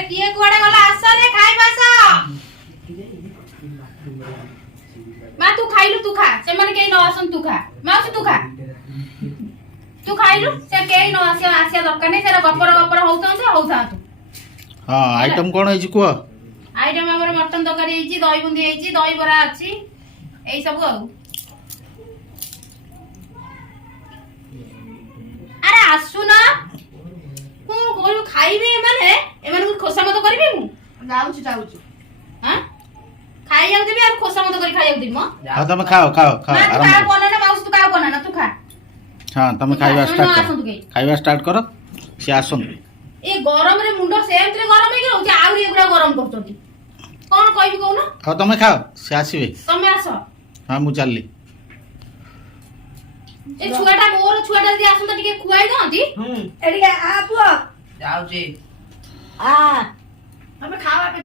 ଆରେ କିଏ କୁଆଡେ ଗଲା ଆସ ରେ ଖାଇବା ଆସ ମା ତୁ ଖାଇଲୁ ତୁ ଖା ସେମାନେ କେହି ନ ଆସନ୍ ତୁ ଖା ମାଉସୀ ତୁ ଖା ତୁ ଖାଇଲୁ ସେ କେହି ନ ଆସିବା ଦରକାର ନାହିଁ ସେଟା ଗପର ହଉଥାନ୍ତୁ ହଉଥାନ୍ତୁ। ହଁ ଆଇଟମ କଣ ହେଇଛି କୁହ? ଆଇଟମ ଆମର ମଟନ ତରକାରୀ ହେଇଛି ଦହି ବୁନ୍ଦି ହେଇଛି ଦହି ବରା ଅଛି ଏଇ ସବୁ ଆଉ। ଆରେ ଆସୁନା କଣ କହିବୁ ଖାଇବେ ଏମାନଙ୍କୁ ଖୋସାମତ କରିବି ମୁଁ ଯାଉଛି ହଁ ଖାଇବାକୁ ଦେବି ଆଉ ଖୋସାମତ କରି ଖାଇବାକୁ ଦେବି ମ ହଁ ତମେ ଖାଅ ଖାଅ ଖାଅ ମା ତୁ ଆରାମ କାହା କର। ବନାନା ମାଉସୀ ତୁ କାହା ବନାନା ତୁ ଖା ହଁ ତମେ ତୁ ଖାଇବା ଖା, ଷ୍ଟାର୍ଟ ଆସନ୍ତୁ କର କେହି। ଖାଇବା ଷ୍ଟାର୍ଟ କର ସିଏ ଆସନ୍ତୁ। ଏ ଗରମରେ ମୁଣ୍ଡ ସେମିତିରେ ଗରମ ହେଇକି ରହୁଛି ଆହୁରି ଏଗୁଡା ଗରମ କରୁଛନ୍ତି କଣ କହିବି କହୁନ ହଉ ତମେ ଖାଅ ସିଏ ଆସିବେ। ତମେ ଆସ ହଁ ମୁଁ ଚାଲିଲି। ଏ ଛୁଆଟା ମୋର ଛୁଆଟା ଯଦି ଆସନ୍ତା ଟିକେ ଖୁଆଇ ଦଅନ୍ତି ଏଠିକି ଆ ପୁଅ ଯାଉଛି। ଆ